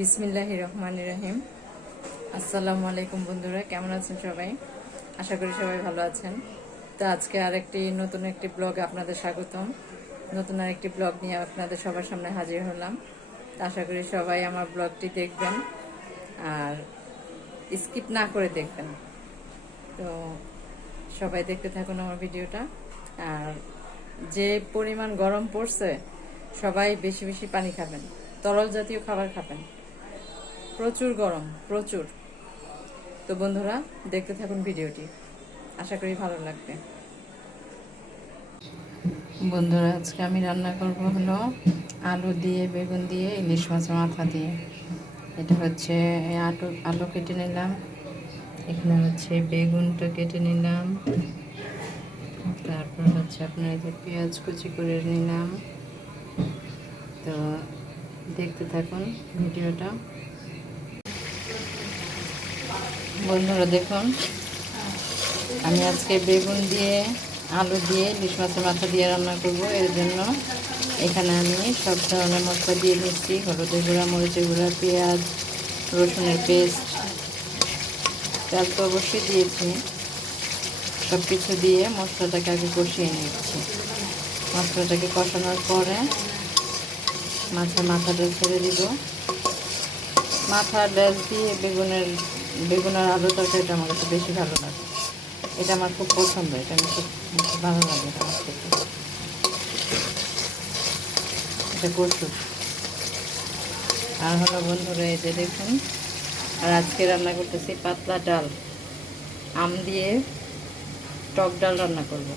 বিসমিল্লাহ রহমান রহিম। আসসালামু আলাইকুম বন্ধুরা, কেমন আছেন সবাই? আশা করি সবাই ভালো আছেন। তো আজকে আরেকটি নতুন একটি ব্লগ আপনাদের স্বাগতম। নতুন আরেকটি ব্লগ নিয়ে আপনাদের সবার সামনে হাজির হলাম। আশা করি সবাই আমার ব্লগটি দেখবেন আর স্কিপ না করে দেখবেন। তো সবাই দেখতে থাকুন আমার ভিডিওটা। আর যে পরিমাণ গরম পড়ছে, সবাই বেশি বেশি পানি খাবেন, তরল জাতীয় খাবার খাবেন। প্রচুর গরম, প্রচুর। তো বন্ধুরা, দেখতে থাকুন ভিডিওটি। আশা করি ভালো লাগবে। বন্ধুরা, আজকে আমি রান্না করব হলো আলু দিয়ে, বেগুন দিয়ে, ইলিশ মাছের মাথা দিয়ে। এটা হচ্ছে আলু আলু কেটে নিলাম। এখানে হচ্ছে বেগুনটা কেটে নিলাম। তারপর হচ্ছে আপনার এই যে পেঁয়াজ কুচি করে নিলাম। তো দেখতে থাকুন ভিডিওটা। বন্ধুরা দেখুন। আমি আজকে বেগুন দিয়ে, আলু দিয়ে ইলিশ মাছের মাথা দিয়ে রান্না করব। এর জন্য এখানে আমি সব ধরনের মশলা দিয়ে দিচ্ছি। হলুদের গুঁড়া, মরিচের গুঁড়া, পেঁয়াজ, রসুনের পেস্ট। তেল তো অবশ্যই দিয়েছি। সব কিছু দিয়ে মশলাটাকে আগে কষিয়ে নিচ্ছি। মশলাটাকে কষানোর পরে মাছের মাথাটা ছেড়ে দিব। মাথা ডাল দিয়ে বেগুনের বেগুনের আলু তরকারিটা আমার কাছে বেশি ভালো লাগে। এটা আমার খুব পছন্দ, এটা আমি খুব খুব ভালো লাগে আমার খেতে। এটা কচু। আর হলো বন্ধুরা, এই যে দেখুন, আর আজকে রান্না করতেছি পাতলা ডাল। আম দিয়ে টক ডাল রান্না করব।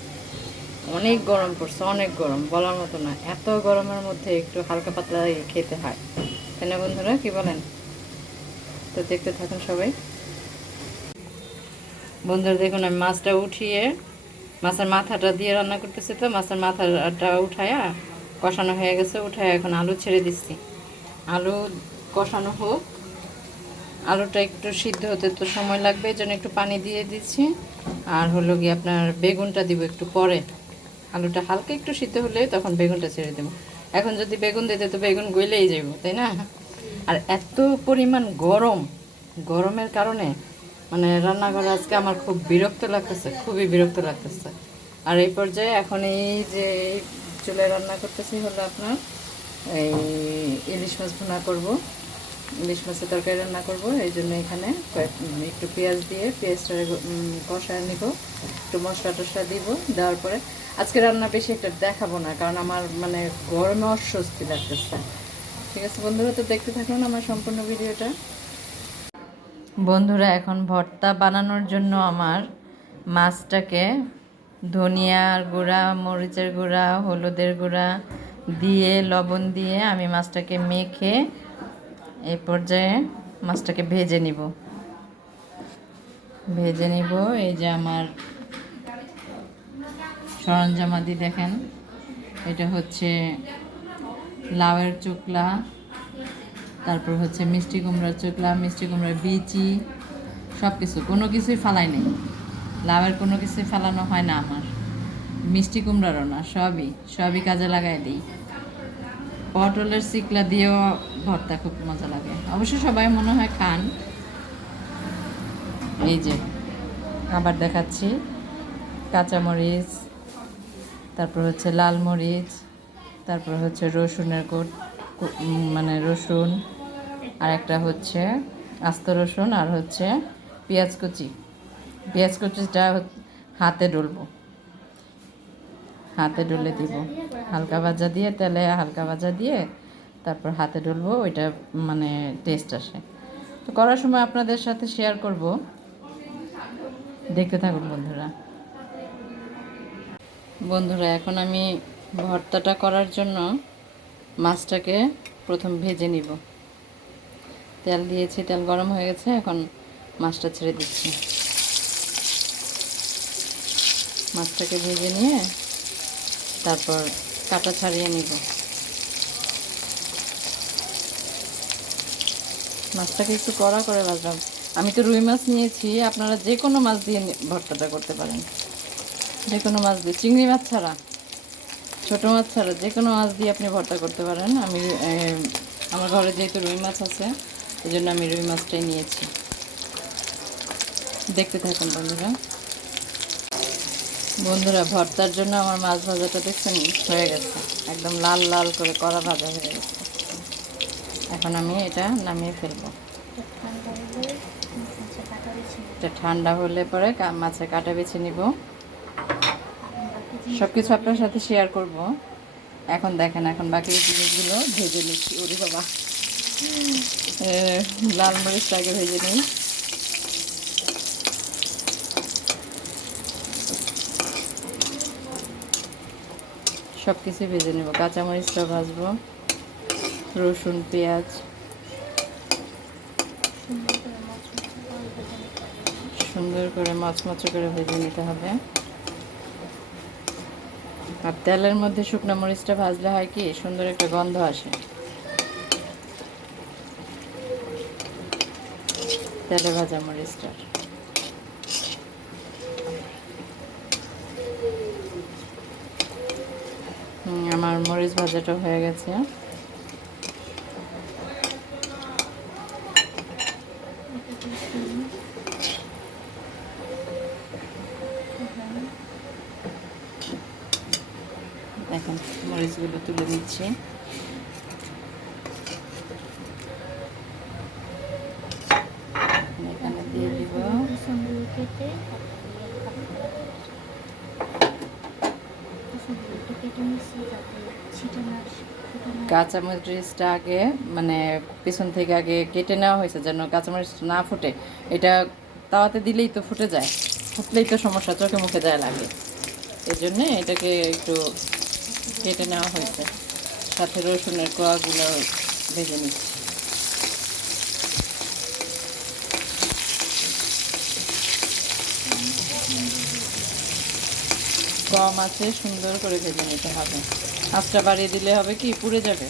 অনেক গরম পড়ছে, অনেক গরম, বলার মতো না। এত গরমের মধ্যে একটু হালকা পাতলা খেতে হয়। তাই না বন্ধুরা, কি বলেন? তো দেখতে থাকুন সবাই। বন্ধুরা, দেখুন, আমি মাছটা উঠিয়ে মাছের মাথাটা দিয়ে রান্না করতেছি তো, মাছের মাথাটা উঠায়া কষানো হয়ে গেছে, উঠায় এখন আলু ছেড়ে দিচ্ছি। আলু কষানো হোক, আলুটা একটু সিদ্ধ হতে তো সময় লাগবে, এই জন্য একটু পানি দিয়ে দিচ্ছি। আর হলো গিয়ে আপনার বেগুনটা দিব একটু পরে। আলুটা হালকা একটু সিদ্ধ হলে তখন বেগুনটা ছেড়ে দেবো। এখন যদি বেগুন দিতে, তো বেগুন গইলেই যাব তাই না? আর এত পরিমাণ গরম, গরমের কারণে মানে রান্নাঘরে আজকে আমার খুব বিরক্ত লাগতেছে, খুবই বিরক্ত লাগতেছে। আর এই পর্যায়ে এখন এই যে চুলে রান্না করতেছি হলো আপনার, এই ইলিশ মাছ ভুনা করব। ইলিশ মাছের তরকারি রান্না করব, এই জন্য এখানে কয়েক মানে একটু পেঁয়াজ দিয়ে পেঁয়াজটা কষায় নিব, একটু মশলা টশলা দিব, দেওয়ার পরে আজকে রান্না বেশি একটা দেখাবো না, কারণ আমার মানে গরমে অস্বস্তি লাগতেছে। ঠিক আছে বন্ধুরা, তো দেখতে থাকুন আমার সম্পূর্ণ ভিডিওটা। বন্ধুরা, এখন ভর্তা বানানোর জন্য আমার মাছটাকে ধনিয়ার গুঁড়া, মরিচের গুঁড়া, হলুদের গুঁড়া দিয়ে, লবণ দিয়ে আমি মাছটাকে মেখে এই পর্যায়ে মাছটাকে ভেজে নিব। ভেজে নিব। এই যে আমার সরঞ্জামাদি দেখেন। এটা হচ্ছে লাউয়ের চোকলা। তারপর হচ্ছে মিষ্টি কুমড়ার চোকলা, মিষ্টি কুমড়ার বিচি সব কিছু কোনো কিছুই ফালাই নেই লাউয়ের কোনো কিছুই ফেলানো হয় না আমার। মিষ্টি কুমড়ারও না, সবই সবই কাজে লাগাই দিই। পটলের চিকলা দিয়েও ভর্তা খুব মজা লাগে। অবশ্য সবাই মনে হয় খান। এই যে, আবার দেখাচ্ছি। কাঁচামরিচ, তারপর হচ্ছে লাল মরিচ, তারপর হচ্ছে রসুনের কোট মানে রসুন। আর একটা হচ্ছে আস্ত রসুন আর হচ্ছে পেঁয়াজ কুচি। পেঁয়াজ কুচিটা হাতে ডলবো। হাতে ডলে দিব। হালকা ভাজা দিয়ে, তেলে হালকা ভাজা দিয়ে তারপর হাতে ডলবো, ওইটা মানে টেস্ট আসে। তো করার সময় আপনাদের সাথে শেয়ার করব। দেখতে থাকুন বন্ধুরা। বন্ধুরা, এখন আমি ভর্তাটা করার জন্য মাছটাকে প্রথম ভেজে নিব। তেল দিয়েছি, তেল গরম হয়ে গেছে, এখন মাছটা ছেড়ে দিচ্ছি। মাছটাকে ভেজে নিয়ে তারপর কাটা ছাড়িয়ে নিব। মাছটাকে একটু কড়া করে ভাজলাম। আমি তো রুই মাছ নিয়েছি, আপনারা যে কোনো মাছ দিয়ে ভর্তাটা করতে পারেন। যে কোনো মাছ দিয়ে, চিংড়ি মাছ ছাড়া, ছোটো মাছ ছাড়া যে কোনো মাছ দিয়ে আপনি ভর্তা করতে পারেন। আমি আমার ঘরে যেহেতু রুই মাছ আছে জন্য আমি রুই মাছটাই নিয়েছি। দেখতে থাকুন বন্ধুরা। বন্ধুরা, ভর্তার জন্য আমার মাছ ভাজাটা দেখছেন, হয়ে গেছে। একদম লাল লাল করে কড়া ভাজা হয়ে গেছে। এখন আমি এটা নামিয়ে ফেলব। এটা ঠান্ডা হলে পরে মাছের কাটা বেছে নিব। সব কিছু আপনার সাথে শেয়ার করব। এখন দেখেন, এখন বাকি জিনিসগুলো ভেজে নিচ্ছি। ওরে বাবা। লাল মরিচটা আগে ভেজে নিই। সব কিছু ভেজে নেব। কাঁচামরিচটা ভাজবো। রসুন, পেঁয়াজ। সুন্দর করে মচমচে করে ভেজে নিতে হবে। আর তেলের মধ্যে শুকনো মরিচটা ভাজলে হয় কি, সুন্দর একটা গন্ধ আসে। তেলে ভাজা মরিচটার হুম, আমার মরিচ ভাজাটা হয়ে গেছে। এখন মরিচগুলো তুলে নিচ্ছি এখানে দিয়ে দিব কাঁচামরিচটা আগে মানে পিছন থেকে আগে কেটে নেওয়া হয়েছে যেন কাঁচামরিচ না ফুটে। এটা তাওয়াতে দিলেই তো ফুটে যায়। ফুটলেই তো সমস্যা, চোখে মুখে যায় লাগে। এই জন্যে এটাকে একটু কেটে নেওয়া হয়েছে। সাথে রসুনের কোয়াগুলো ভেজে নিচ্ছি। কম আছে, সুন্দর করে ভেজে নিতে হবে। আঁচটা বাড়িয়ে দিলে হবে কি, পুড়ে যাবে।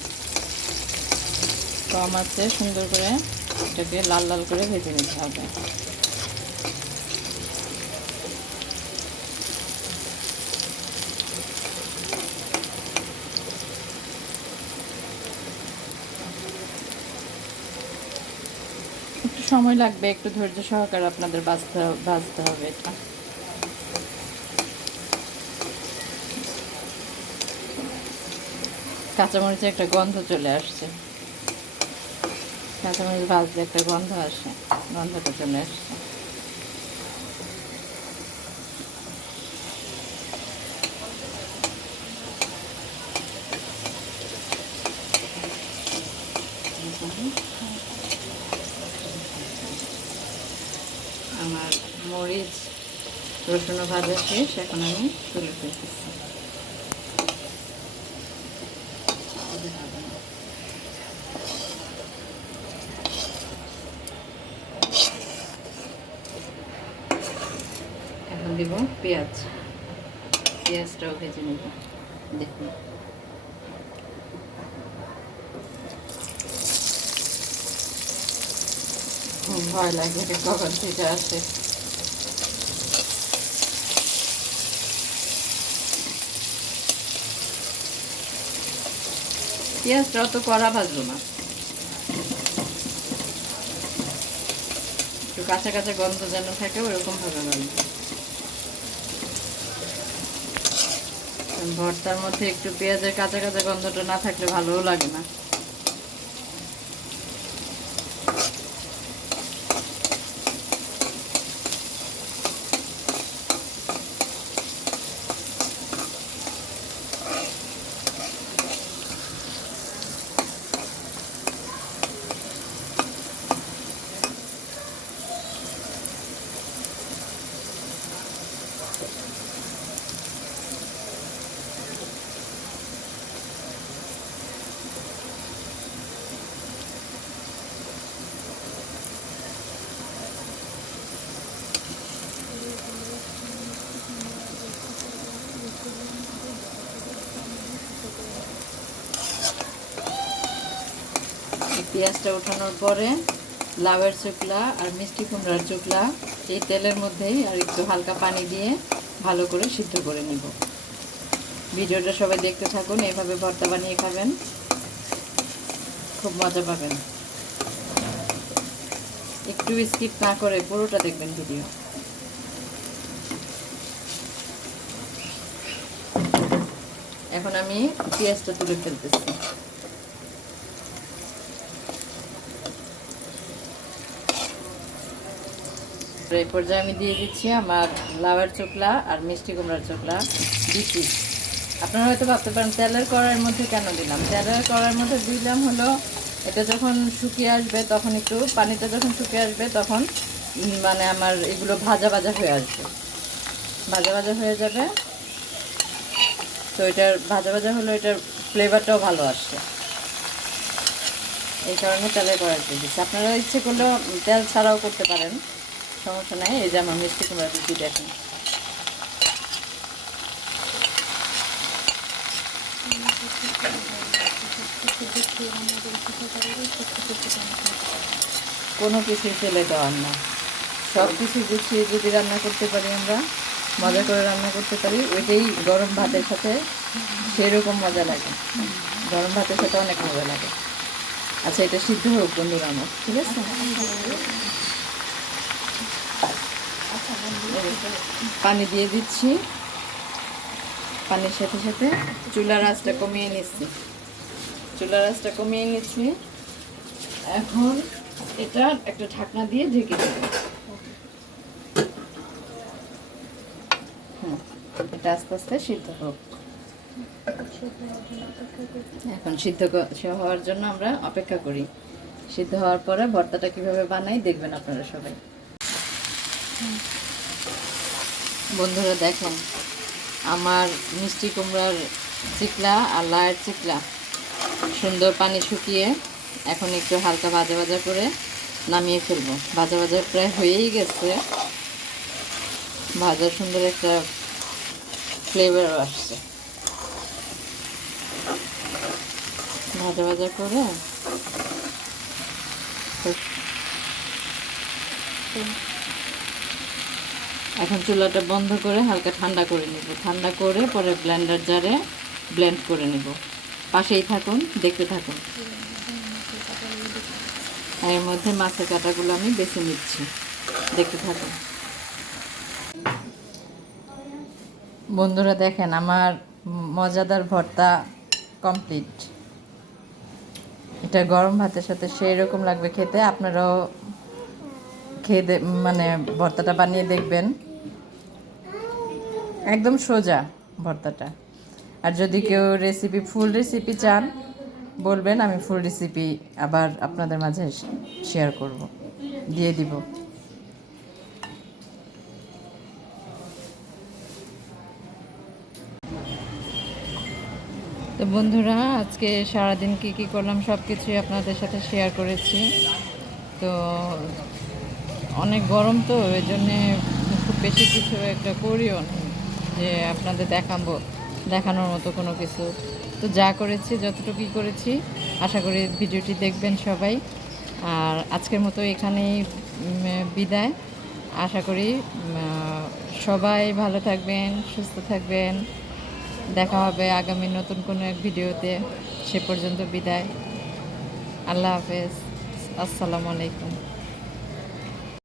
কম আছে, সুন্দর করে এটাকে লাল লাল করে ভেজে নিতে হবে। একটু সময় লাগবে, একটু ধৈর্য সহকারে আপনাদের বাঁচতে বাঁচতে হবে এটা। কাঁচামরিচে একটা গন্ধ চলে আসছে। কাঁচামরিচ ভাজলে একটা গন্ধ আসে, গন্ধটা চলে আসছে। আমার মরিচ রসুন ভাজা শেষ, এখন আমি তুলে ফেলতেছি এখন দিব, পেঁয়াজ। পেঁয়াজটাও ভেজে নেব, দেখুন। ভয় লাগে কখন থেকে আসে। কড়া ভাজবো না। একটু কাঁচা কাঁচা গন্ধ যেন থাকে, ওরকম ভাবে ভাজবো ভর্তার মধ্যে একটু পেঁয়াজের কাঁচা কাঁচা গন্ধটা না থাকলে ভালোও লাগে না। পেঁয়াজটা ওঠানোর পরে লাউয়ের চুকলা আর মিষ্টি কুমড়ার চুকলা এই তেলের মধ্যেই আর একটু হালকা পানি দিয়ে ভালো করে সিদ্ধ করে নিব। ভিডিওটা সবাই দেখতে থাকুন এইভাবে ভর্তা বানিয়ে খাবেন। খুব মজা পাবেন। একটু স্কিপ না করে পুরোটা দেখবেন ভিডিও এখন আমি পেঁয়াজটা তুলে ফেলতেছি। এই পর্যায়ে আমি দিয়ে দিচ্ছি আমার লাউয়ের চোকলা আর মিষ্টি কুমড়ার চোকলা দিচ্ছি আপনারা হয়তো ভাবতে পারেন, তেলের কড়াইয়ের মধ্যে কেন দিলাম? তেলের কড়াইয়ের মধ্যে দিলাম হলো, এটা যখন শুকিয়ে আসবে তখন একটু, পানিটা যখন শুকিয়ে আসবে তখন মানে আমার এগুলো ভাজা ভাজা হয়ে আসবে। ভাজা ভাজা হয়ে যাবে। তো এটার ভাজা ভাজা হলো এটার ফ্লেভারটাও ভালো আসছে। এই কারণে তেলের কড়াই দিয়ে দিচ্ছি। আপনারা ইচ্ছে করলেও তেল ছাড়াও করতে পারেন। সমস্যা নাই, এই যে আমার মিষ্টি কুমড়া দিচ্ছি, দেখেন। কোনো কিছুই ফেলে দেওয়ার না। সব কিছু গুছিয়ে যদি রান্না করতে পারি আমরা, মজা করে রান্না করতে পারি, ওইটাই গরম ভাতের সাথে সেরকম মজা লাগে। গরম ভাতের সাথে অনেক মজা লাগে। আচ্ছা এটা সিদ্ধ হোক বন্ধুরা আমার, ঠিক আছে? পানি দিয়ে দিচ্ছি। পানির সাথে সাথে চুলার আঁচটা কমিয়ে নিচ্ছি। চুলার আঁচটা কমিয়ে নিচ্ছি। এখন এটা একটা ঢাকনা দিয়ে ঢেকে দেব। হুম, এটা আস্তে আস্তে সিদ্ধ হোক। এখন সিদ্ধ হওয়ার জন্য আমরা অপেক্ষা করি। সিদ্ধ হওয়ার পরে ভর্তাটা কীভাবে বানাই দেখবেন আপনারা সবাই। বন্ধুরা দেখেন, আমার মিষ্টি কুমড়ার চিকলা আর লায়ের চিকলা। সুন্দর পানি শুকিয়ে এখন একটু হালকা ভাজা ভাজা করে নামিয়ে ফেলব। ভাজা ভাজা প্রায় হয়েই গেছে। ভাজা সুন্দর একটা ফ্লেভার আসছে। ভাজা ভাজা করে এখন চুলাটা বন্ধ করে হালকা ঠান্ডা করে নেব। ঠান্ডা করে পরে ব্লেন্ডার জারে ব্লেন্ড করে নেব। পাশেই থাকুন, দেখতে থাকুন। এর মধ্যে মাছের কাঁটাগুলো আমি বেছে নিচ্ছি। দেখতে থাকুন। বন্ধুরা দেখেন, আমার মজাদার ভর্তা কমপ্লিট এটা গরম ভাতের সাথে সেই রকম লাগবে খেতে। আপনারাও খেয়ে মানে ভর্তাটা বানিয়ে দেখবেন। একদম সোজা ভর্তাটা। আর যদি কেউ রেসিপি ফুল রেসিপি চান, বলবেন, আমি ফুল রেসিপি আবার আপনাদের মাঝে শেয়ার করব। দিয়ে দিব। তো বন্ধুরা, আজকে সারাদিন কি কি করলাম সব কিছুই আপনাদের সাথে শেয়ার করেছি। তো অনেক গরম তো ওই জন্যে খুব বেশি কিছু একটা করিও না। যে আপনাদের দেখাবো, দেখানোর মতো কোনো কিছু। তো যা করেছি, যতটুকুই করেছি, আশা করি ভিডিওটি দেখবেন সবাই। আর আজকের মতো এখানেই বিদায়। আশা করি সবাই ভালো থাকবেন, সুস্থ থাকবেন। দেখা হবে আগামী নতুন কোনো এক ভিডিওতে। সে পর্যন্ত বিদায়। আল্লাহ হাফেজ। আসসালামু আলাইকুম।